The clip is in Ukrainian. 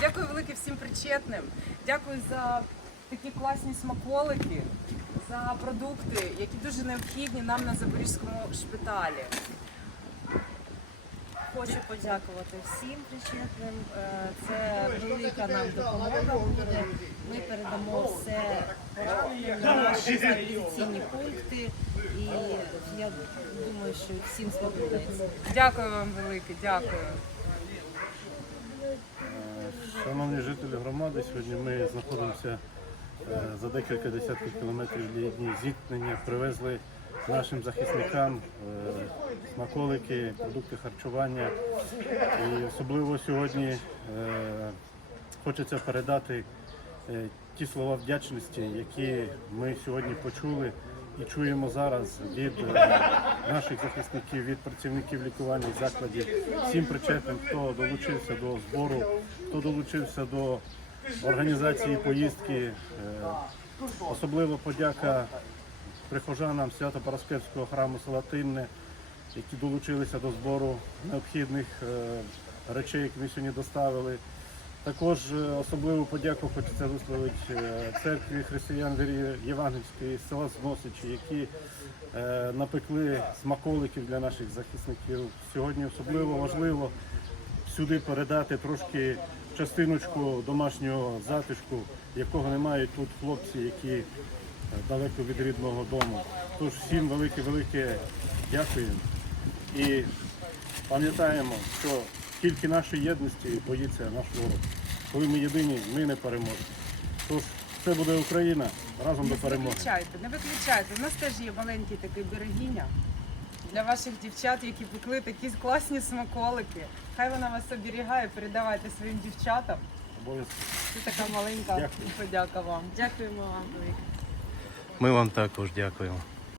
Дякую велике всім причетним. Дякую за такі класні смаколики, за продукти, які дуже необхідні нам на Запорізькому шпиталі. Хочу подякувати всім причетним. Е, Це велика нам допомога буде. Ми передамо все на наші стабілізаційні пункти. І я думаю, що всім сподобається. Дякую вам велике, дякую. Шановні жителі громади, сьогодні ми знаходимося е, за декілька десятків кілометрів від зіткнення. Привезли нашим захисникам е, смаколики, продукти харчування. І особливо сьогодні е, хочеться передати ті слова вдячності, які ми сьогодні почули і чуємо зараз від е, наших захисників, від працівників лікувальних закладів, всім причетним, хто долучився до збору, хто долучився до організації поїздки. Е, Особливо подяка прихожанам Свято-Параскевського храму села Тинне, які долучилися до збору необхідних е, речей, які ми сьогодні доставили. Також е, особливу подяку хочеться висловити е, церкві християн вірі Євангельської села Зносичі, які е, напекли смаколиків для наших захисників. Сьогодні особливо важливо сюди передати трошки частиночку домашнього затишку, якого не мають тут хлопці, які далеко від рідного дому. Тож всім велике-велике дякую і пам'ятаємо, що тільки нашої єдності боїться наш ворог. Коли ми єдині, ми не переможемо. Тож це буде Україна разом до перемоги. Не виключайте, не виключайте. У нас теж є маленький такий берегиня для ваших дівчат, які пекли такі класні смаколики. Хай вона вас оберігає, передавайте своїм дівчатам. Обов'язково. Це така маленька Дякую. подяка вам. Дякуємо вам. Ми вам також дякуємо.